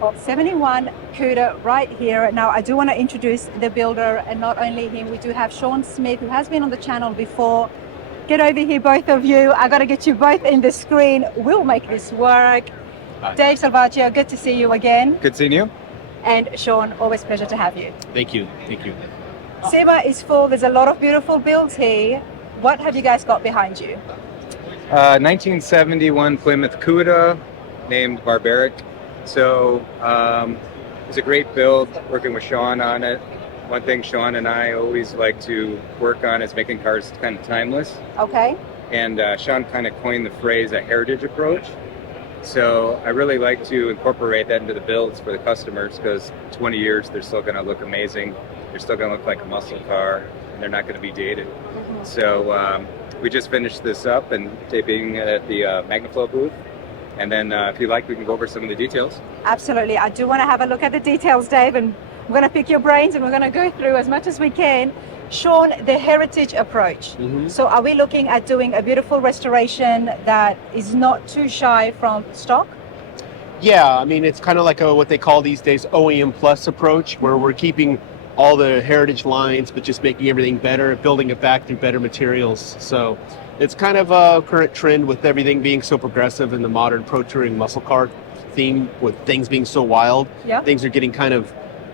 of 71 Cuda right here. Now, I do want to introduce the builder, and not only him, we do have SeanSmith, who has been on the channel before. Get over here, both of you. I got to get you both in the screen. We'll make this work. Hi. Dave, Salvaggio, good to see you again. Good seeing you. And Sean, always a pleasure to have you. Thank you. Thank you. SEMA is full. There's a lot of beautiful builds here. What have you guys got behind you? 1971 Plymouth Cuda, named Barbaric. So it's a great build, working with Sean on it. One thing Sean and I always like to work on is making cars kind of timeless. Okay. And Sean kind of coined the phrase a heritage approach. So I really like to incorporate that into the builds for the customers, because 20 years they're still going to look amazing. They're still going to look like a muscle car, and they're not going to be dated. Mm-hmm. So we just finished this up and taping it at the Magnaflow booth. And then if you like, we can go over some of the details. Absolutely. I do want to have a look at the details, Dave, and we're going to pick your brains and we're going to go through as much as we can. Sean, the heritage approach. Mm-hmm. So are we looking at doing a beautiful restoration that is not too shy from stock? Yeah, I mean, it's kind of like what they call these days OEM plus approach, where we're keeping all the heritage lines, but just making everything better, building it back through better materials. So it's kind of a current trend with everything being so progressive in the modern pro touring muscle car theme, with things being so wild. Yeah. Things are getting kind of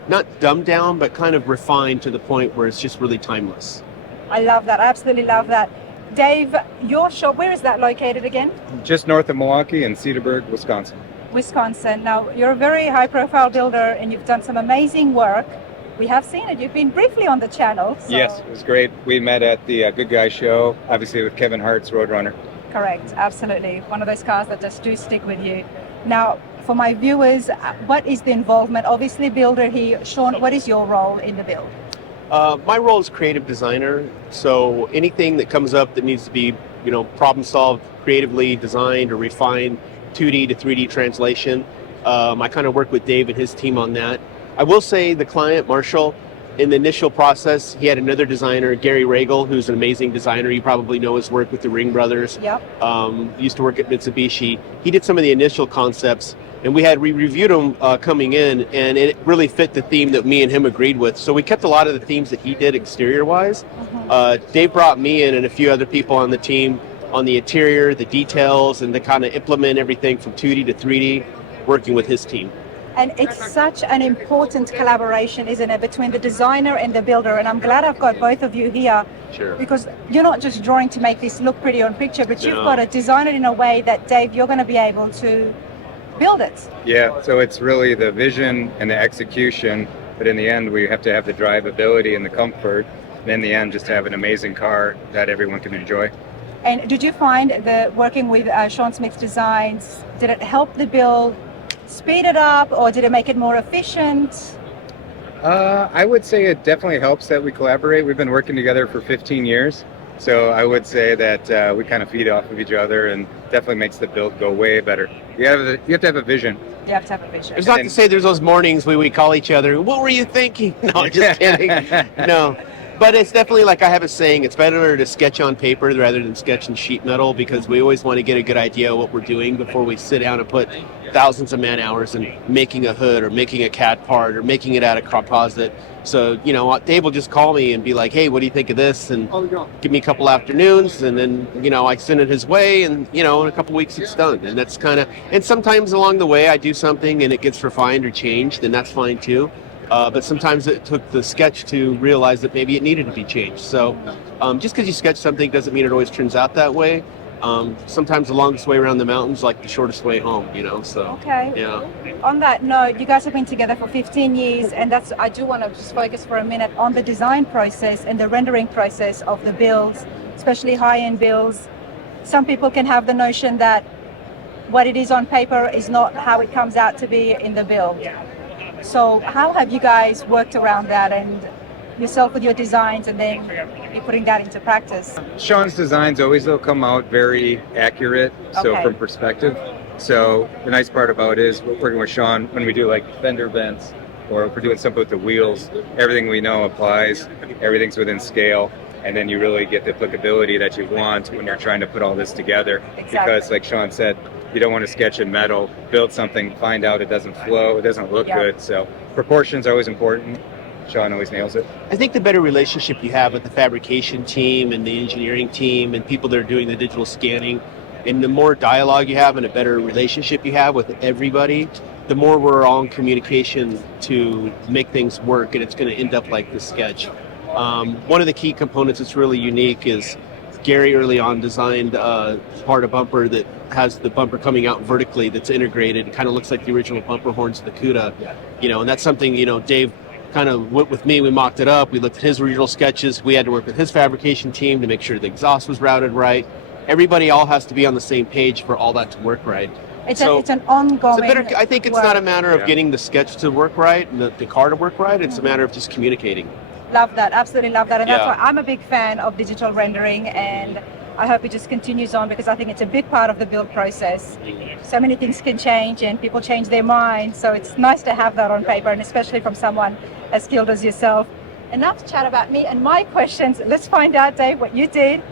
not dumbed down, but kind of refined to the point where it's just really timeless. I love that. I absolutely love that. Dave, your shop, where is that located again? Just north of Milwaukee in Cedarburg, Wisconsin. Wisconsin. Now, you're a very high profile builder and you've done some amazing work. We have seen it. You've been briefly on the channel. So. Yes, it was great. We met at the Good Guy show, obviously with Kevin Hart's Roadrunner. Correct. Absolutely. One of those cars that just do stick with you. Now, for my viewers, what is the involvement? Obviously, builder here. Sean, what is your role in the build? My role is creative designer. So anything that comes up that needs to be, problem solved, creatively designed or refined, 2D to 3D translation. I kind of work with Dave and his team on that. I will say the client, Marshall, in the initial process, he had another designer, Gary Regal, who's an amazing designer. You probably know his work with the Ring Brothers. Yep. Used to work at Mitsubishi. He did some of the initial concepts, and we reviewed them coming in, and it really fit the theme that me and him agreed with. So we kept a lot of the themes that he did exterior-wise. Mm-hmm. Dave brought me in and a few other people on the team on the interior, the details, and to kind of implement everything from 2D to 3D, working with his team. And it's such an important collaboration, isn't it, between the designer and the builder? And I'm glad I've got both of you here. Sure. Because you're not just drawing to make this look pretty on picture, but you've got to design it in a way that, Dave, you're going to be able to build it. Yeah, so it's really the vision and the execution, but in the end, we have to have the drivability and the comfort, and in the end, just to have an amazing car that everyone can enjoy. And did you find that working with SeanSmith Designs, did it help the build speed it up, or did it make it more efficient? I would say it definitely helps that we collaborate. We've been working together for 15 years. So I would say that we kind of feed off of each other, and definitely makes the build go way better. You have to have a vision. You have to have a vision. It's not to say there's those mornings where we call each other, what were you thinking? No, just kidding. No. But it's definitely, like I have a saying, it's better to sketch on paper rather than sketch in sheet metal, because we always want to get a good idea of what we're doing before we sit down and put thousands of man hours in making a hood or making a CAD part or making it out of composite. So, Dave will just call me and be like, hey, what do you think of this? And give me a couple afternoons, and then, I send it his way, and, in a couple weeks it's done. And that's kind of, and sometimes along the way I do something and it gets refined or changed, and that's fine too. But sometimes it took the sketch to realize that maybe it needed to be changed. So just because you sketch something doesn't mean it always turns out that way. Sometimes the longest way around the mountain's like the shortest way home, so. Okay. Yeah. On that note, you guys have been together for 15 years, and I do want to just focus for a minute on the design process and the rendering process of the builds, especially high-end builds. Some people can have the notion that what it is on paper is not how it comes out to be in the build. So how have you guys worked around that, and yourself with your designs, and then you're putting that into practice? Sean's designs always will come out very accurate, so Okay. from perspective. So the nice part about it is working with Sean, when we do like fender vents, or if we're doing something with the wheels, everything we know applies, everything's within scale, and then you really get the applicability that you want when you're trying to put all this together. Exactly. Because like Sean said, You don't want to sketch in metal, build something, find out it doesn't flow, it doesn't look Yeah. good. So proportions are always important. Sean always nails it. I think the better relationship you have with the fabrication team and the engineering team and people that are doing the digital scanning, and the more dialogue you have and a better relationship you have with everybody, the more we're all in communication to make things work, and it's going to end up like this sketch. One of the key components that's really unique is Gary early on designed part of bumper that has the bumper coming out vertically that's integrated. It kind of looks like the original bumper horns of the Cuda, and that's something, Dave kind of went with me. We mocked it up. We looked at his original sketches. We had to work with his fabrication team to make sure the exhaust was routed right. Everybody all has to be on the same page for all that to work right. It's an ongoing. I think it's not a matter of getting the sketch to work right and the car to work right. It's a matter of just communicating. Love that, absolutely love that, and that's Yeah. why I'm a big fan of digital rendering, and I hope it just continues on because I think it's a big part of the build process. So many things can change and people change their minds, so it's nice to have that on paper, and especially from someone as skilled as yourself. Enough chat about me and my questions. Let's find out, Dave, what you did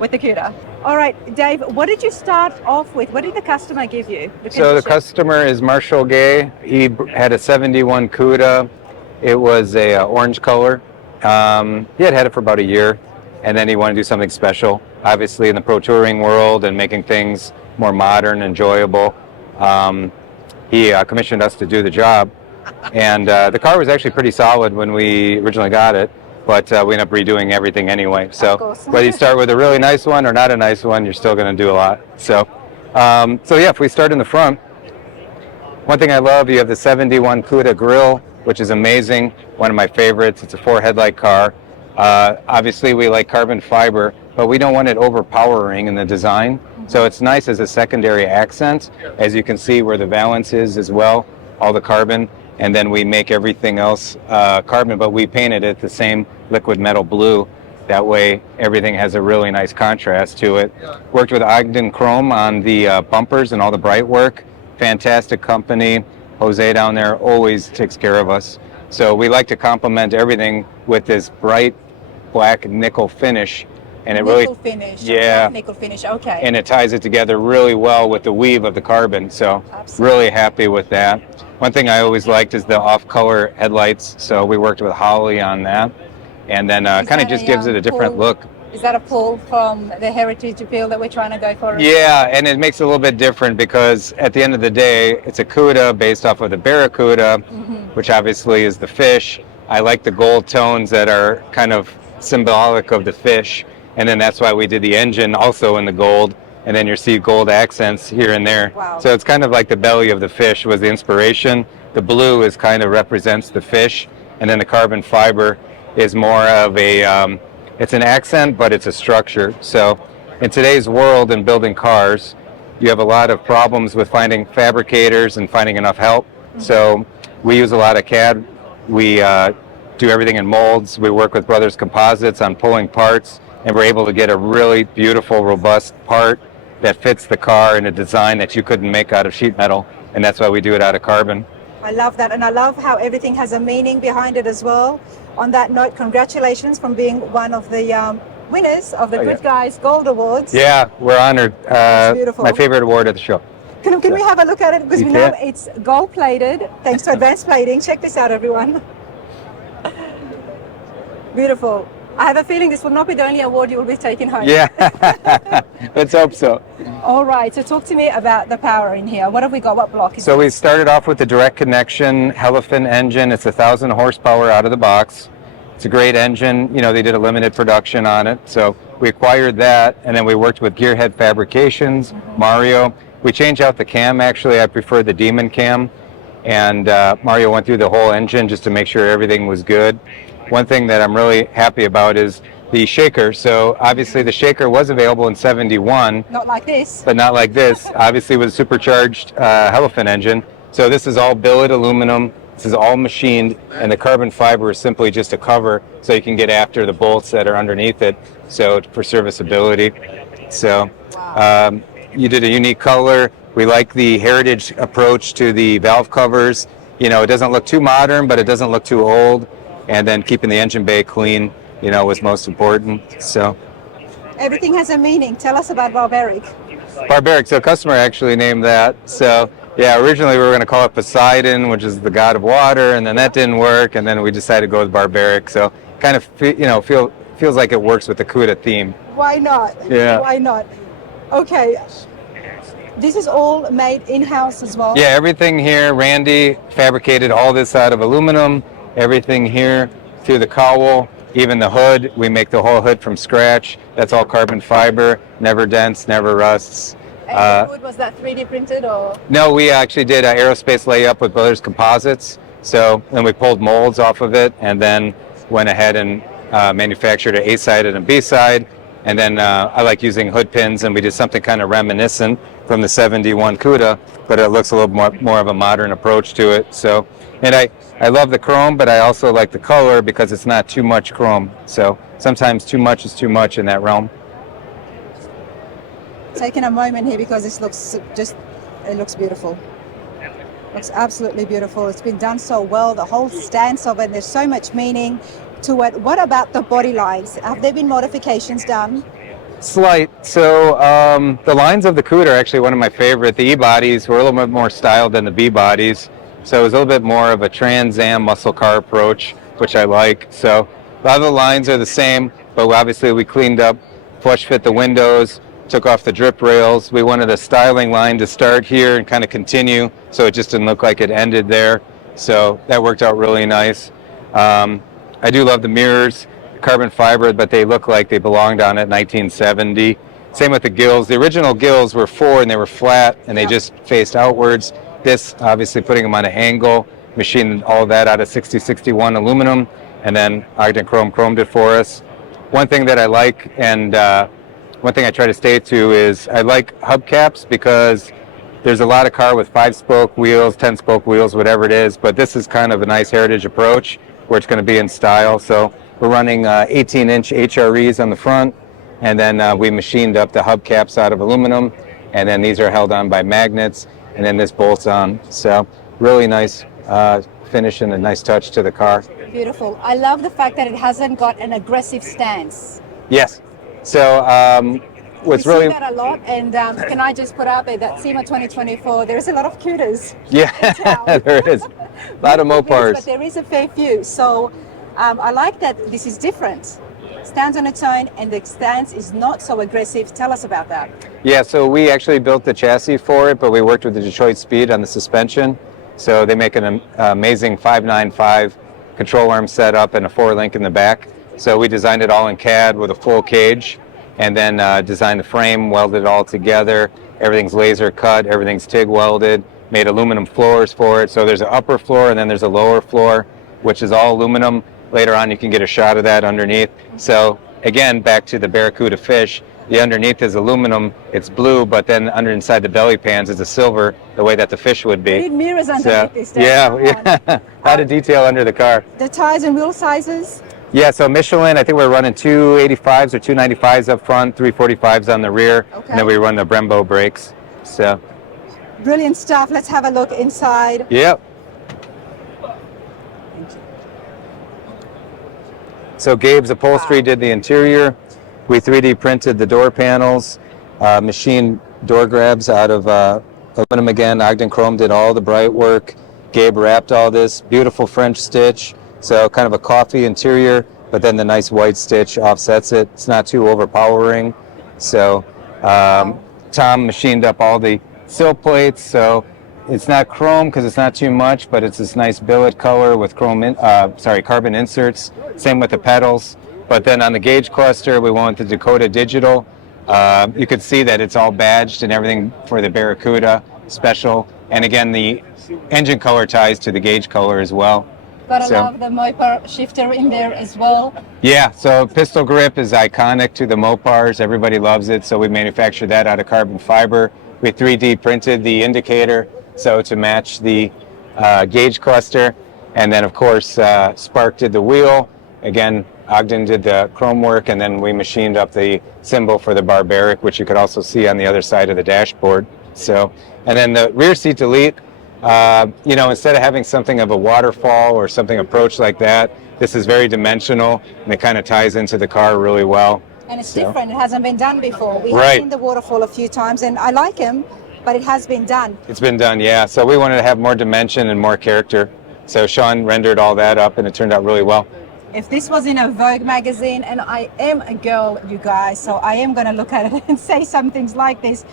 with the Cuda. All right, Dave, what did you start off with? What did the customer give you? So the customer is Marshall Gay. He had a 71 Cuda. It was a orange color. He had it for about a year, and then he wanted to do something special. Obviously, in the pro touring world and making things more modern, enjoyable, he commissioned us to do the job. And the car was actually pretty solid when we originally got it, but we ended up redoing everything anyway. So whether you start with a really nice one or not a nice one, you're still going to do a lot. So yeah, if we start in the front, one thing I love, you have the 71 Cuda grille, which is amazing. One of my favorites. It's a 4-headlight car. Obviously, we like carbon fiber, but we don't want it overpowering in the design. So it's nice as a secondary accent, as you can see where the valance is as well, all the carbon. And then we make everything else carbon, but we painted it the same liquid metal blue. That way, everything has a really nice contrast to it. Worked with Ogden Chrome on the bumpers and all the bright work. Fantastic company. Jose down there always takes care of us. So we like to complement everything with this bright black nickel finish. And it nickel finish. Yeah. Nickel finish, okay. And it ties it together really well with the weave of the carbon. So really happy with that. One thing I always liked is the off-color headlights. So we worked with Holly on that. And then kind of just gives it a different look. Is that a pull from the heritage appeal that we're trying to go for? Yeah, and it makes it a little bit different because at the end of the day, it's a Cuda based off of the Barracuda, which obviously is the fish. I like the gold tones that are kind of symbolic of the fish. And then that's why we did the engine also in the gold. And then you see gold accents here and there. Wow. So it's kind of like the belly of the fish was the inspiration. The blue is kind of represents the fish. And then the carbon fiber is more of a, it's an accent, but it's a structure. So in today's world in building cars, you have a lot of problems with finding fabricators and finding enough help. So we use a lot of CAD. We do everything in molds. We work with Brothers Composites on pulling parts, and we're able to get a really beautiful, robust part that fits the car in a design that you couldn't make out of sheet metal. And that's why we do it out of carbon. I love that, and I love how everything has a meaning behind it as well. On that note, congratulations from being one of the winners of the Good Guys Gold Awards. Yeah, we're honored. Beautiful. My favorite award at the show. Can we have a look at it? Because You we know can. it's gold plated, thanks to advanced plating. Check this out, everyone. Beautiful. I have a feeling this will not be the only award you will be taking home. Yeah, let's hope so. All right, so talk to me about the power in here. What have we got? What block is So it? we started off with the direct connection Hellaphant engine. It's 1,000 horsepower out of the box. It's a great engine. You know, they did a limited production on it. So we acquired that, and then we worked with Gearhead Fabrications, Mario. We changed out the cam, actually. I prefer the Demon cam. And Mario went through the whole engine just to make sure everything was good. One thing that I'm really happy about is the shaker. So obviously the shaker was available in 71. Not like this. But not like this. Obviously with a supercharged Hellaphant engine. So this is all billet aluminum. This is all machined, and the carbon fiber is simply just a cover so you can get after the bolts that are underneath it, so for serviceability. So you did a unique color. We like the heritage approach to the valve covers. You know, it doesn't look too modern, but it doesn't look too old. And then keeping the engine bay clean, you know, was most important. So Everything has a meaning. Tell us about barbaric. Barbaric. So customer actually named that. So yeah, originally we were going to call it Poseidon, which is the god of water, and then that didn't work, and then we decided to go with Barbaric. So kind of feels like it works with the Cuda theme. Why not? Yeah. Why not? Okay. This is all made in-house as well? Yeah, everything here, Randy fabricated all this out of aluminum. Everything here through the cowl, even the hood, we make the whole hood from scratch. That's all carbon fiber, never dents, never rusts. And the wood, was that 3D printed or? No, we actually did an aerospace layup with Brothers Composites. So then we pulled molds off of it and then went ahead and manufactured an A-side and a B-side. And then I like using hood pins, and we did something kind of reminiscent from the 71 Cuda, but it looks a little more of a modern approach to it. So, and I love the chrome, but I also like the color because it's not too much chrome. So sometimes too much is too much in that realm. Taking a moment here because this looks it looks beautiful. Looks absolutely beautiful. It's been done so well, the whole stance of it, there's so much meaning to it. What about the body lines? Have there been modifications done? Slight. So the lines of the Cuda are actually one of my favorite. The E-bodies were a little bit more styled than the B-bodies. So it was a little bit more of a Trans Am muscle car approach, which I like. So a lot of the lines are the same, but obviously we cleaned up, flush fit the windows, took off the drip rails. We wanted a styling line to start here and kind of continue, so it just didn't look like it ended there. So that worked out really nice. I do love the mirrors, carbon fiber, but they look like they belonged on it 1970. Same with the gills. The original gills were 4 and they were flat and they just faced outwards. This, obviously putting them on an angle, machined all of that out of 6061 aluminum, and then Ogden chromed it for us. One thing that I like, and one thing I try to stay to, is I like hubcaps because there's a lot of car with 5-spoke wheels, 10-spoke wheels, whatever it is, but this is kind of a nice heritage approach where it's going to be in style. So we're running 18-inch HREs on the front, and then we machined up the hubcaps out of aluminum, and then these are held on by magnets, and then this bolts on. So really nice finish and a nice touch to the car. Beautiful. I love the fact that it hasn't got an aggressive stance. Yes. So what's We really see that a lot, and can I just put out there that SEMA 2024, there's a lot of Cudas. yeah, there is a lot of Mopars. But there is a fair few. So I like that this is different. Stands on its own, and the stance is not so aggressive. Tell us about that. Yeah, so we actually built the chassis for it, but we worked with the Detroit Speed on the suspension. So they make an amazing 595 control arm setup and a 4-link in the back. So we designed it all in CAD with a full cage, and then designed the frame, welded it all together. Everything's laser cut, everything's TIG welded, made aluminum floors for it. So there's an upper floor and then there's a lower floor, which is all aluminum. Later on you can get a shot of that underneath. So again, back to the Barracuda fish, the underneath is aluminum, it's blue, but then inside the belly pans is a silver, the way that the fish would be. We need mirrors underneath this stuff. Yeah. A lot of detail under the car. The tires and wheel sizes? Yeah, so Michelin, I think we're running 285s or 295s up front, 345s on the rear, Okay. and then we run the Brembo brakes. So, Brilliant stuff. Let's have a look inside. yep. So Gabe's Upholstery did the interior. We 3D printed the door panels, machined door grabs out of aluminum again. Ogden Chrome did all the bright work. Gabe wrapped all this. Beautiful French stitch. So kind of a coffee interior, but then the nice white stitch offsets it. It's not too overpowering. So Tom machined up all the sill plates. So it's not chrome because it's not too much, but it's this nice billet color with carbon inserts. Same with the pedals. But then on the gauge cluster, we went with the Dakota Digital. You could see that it's all badged and everything for the Barracuda special. And again, the engine color ties to the gauge color as well. Gotta love the Mopar shifter in there as well. Yeah, so pistol grip is iconic to the Mopars. Everybody loves it, so we manufactured that out of carbon fiber. We 3D printed the indicator so to match the gauge cluster. And then, of course, Spark did the wheel. Again, Ogden did the chrome work, and then we machined up the symbol for the Barbaric, which you could also see on the other side of the dashboard. So, and then the rear seat delete, instead of having something of a waterfall or something approach like that, this is very dimensional, and it kind of ties into the car really well. And it's So- different. It hasn't been done before. We have Right. seen the waterfall a few times, and I like him, but it has been done. It's been done, yeah. So we wanted to have more dimension and more character. So Sean rendered all that up, and it turned out really well. If this was in a Vogue magazine, and I am a girl, you guys, so I am going to look at it and say some things like this.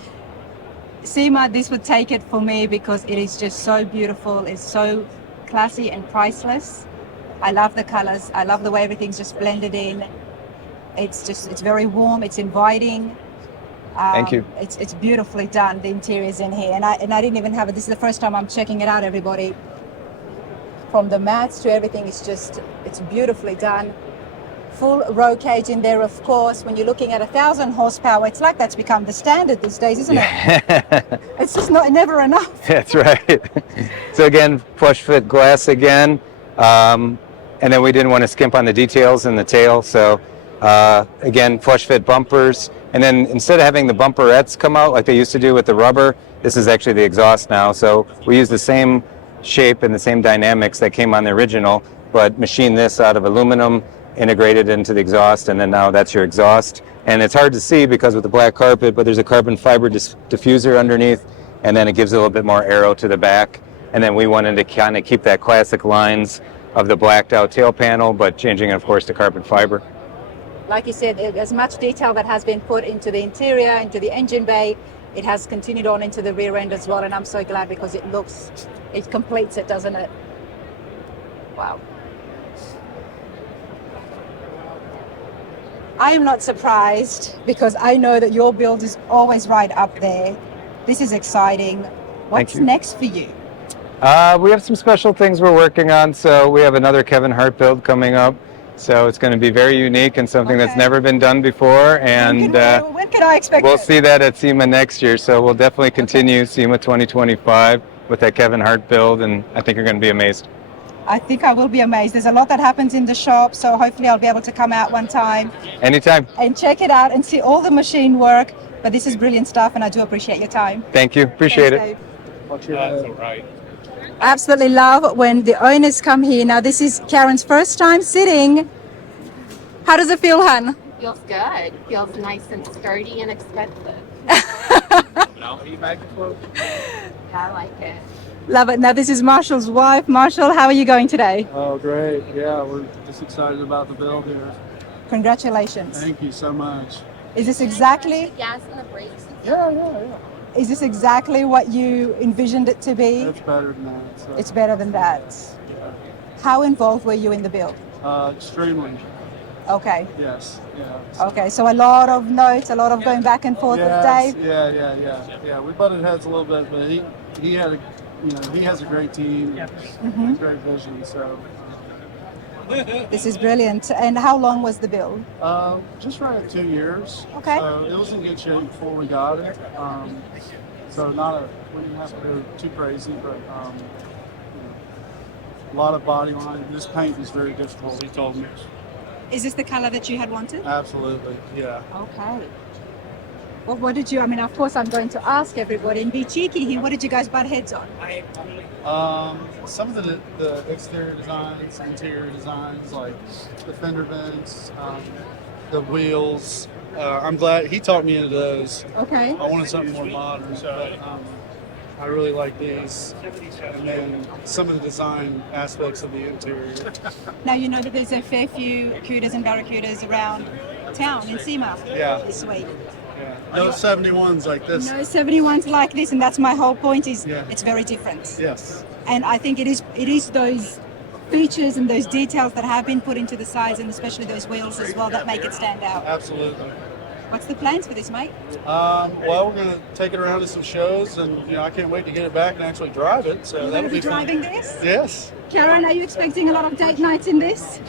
SEMA, this would take it for me because it is just so beautiful. It's so classy and priceless. I love the colors. I love the way everything's just blended in. It's very warm. It's inviting. Thank you. It's beautifully done. The interior's in here, and I didn't even have it. This is the first time I'm checking it out, everybody. From the mats to everything, it's beautifully done. Full row cage in there, of course. When you're looking at 1,000 horsepower, it's like that's become the standard these days, isn't it? It's just never enough. That's right. So again, flush fit glass again. And then we didn't want to skimp on the details in the tail. So again, flush fit bumpers. And then instead of having the bumperettes come out like they used to do with the rubber, this is actually the exhaust now. So we use the same shape and the same dynamics that came on the original, but machine this out of aluminum, integrated into the exhaust, and then now that's your exhaust. And it's hard to see because with the black carpet, but there's a carbon fiber diffuser underneath, and then it gives a little bit more aero to the back. And then we wanted to kind of keep that classic lines of the blacked out tail panel, but changing it, of course, to carbon fiber. Like you said, there's much detail that has been put into the interior, into the engine bay. It has continued on into the rear end as well, and I'm so glad because it completes it, doesn't it? Wow. I am not surprised because I know that your build is always right up there. This is exciting. What's you. next for you? We have some special things we're working on. So we have another Kevin Hart build coming up. So it's going to be very unique and something that's Okay. never been done before. And when can I expect we'll it? see that at SEMA next year. So we'll definitely continue SEMA 2025 with that Kevin Hart build. And I think you're going to be amazed. I think I will be amazed. There's a lot that happens in the shop, so hopefully I'll be able to come out one time Anytime. and check it out and see all the machine work. But this is brilliant stuff, and I do appreciate your time. Thank you. Appreciate Thanks, it. Dave. That's all right. I absolutely love when the owners come here. Now, this is Karen's first time sitting. How does it feel, hun? Feels good. Feels nice and sturdy and expensive. I like it. Love it. Now, this is Marshall's wife. Marshall, how are you going today? Oh, great. Yeah, we're just excited about the build here. Congratulations. Thank you so much. Is this exactly? The gas and the brakes. Yeah. Is this exactly what you envisioned it to be? It's better than that. So, It's better than that. yeah. How involved were you in the build? Extremely. Okay. Yes. Yeah. Okay. So a lot of notes, a lot of going back and forth with Yes, Dave. Yeah. We butted heads a little bit, but he had he has a great team, great vision. So This is brilliant. And how long was the build? just right at 2 years. Okay. So it was in good shape before we got it. So we didn't have to go too crazy, but a lot of body line. This paint is very difficult. He told me. Is this the color that you had wanted? Absolutely, yeah. Okay. Well, what did you, of course I'm going to ask everybody and be cheeky here. What did you guys butt heads on? Some of the exterior designs, interior designs, like the fender vents, the wheels. I'm glad he taught me into those. Okay. I wanted something more modern, but I really like these. And then some of the design aspects of the interior. Now you know that there's a fair few Cudas and Barracudas around town in SEMA Yeah. this week. Yeah. No 71s like this. No 71s like this, and that's my whole point is Yeah. it's very different. Yes. And I think it is those features and those details that have been put into the sides, and especially those wheels as well, that make it stand out. Absolutely. What's the plans for this, mate? Well, we're going to take it around to some shows, and I can't wait to get it back and actually drive it. So You're that'll going to be be fun. driving this? Yes. Karen, are you expecting a lot of date nights in this?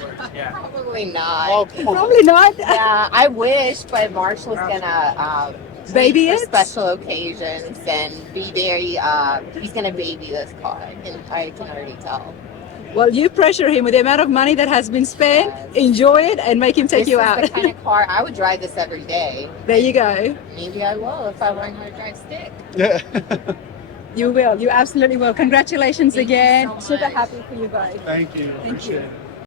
Probably not. Oh, come on. Probably not. Yeah, I wish, but Marshall's gonna Baby wait for it? special occasions and be very. He's gonna baby this car, and I can already tell. Well, you pressure him with the amount of money that has been spent. Enjoy it and make him take This you is out. the kind of car I would drive this every day. There you go. Maybe I will if I learn how to drive stick. Yeah. You will. You absolutely will. Congratulations Thank you again. so Super much. happy for you guys. Thank you. Thank you. Appreciate it.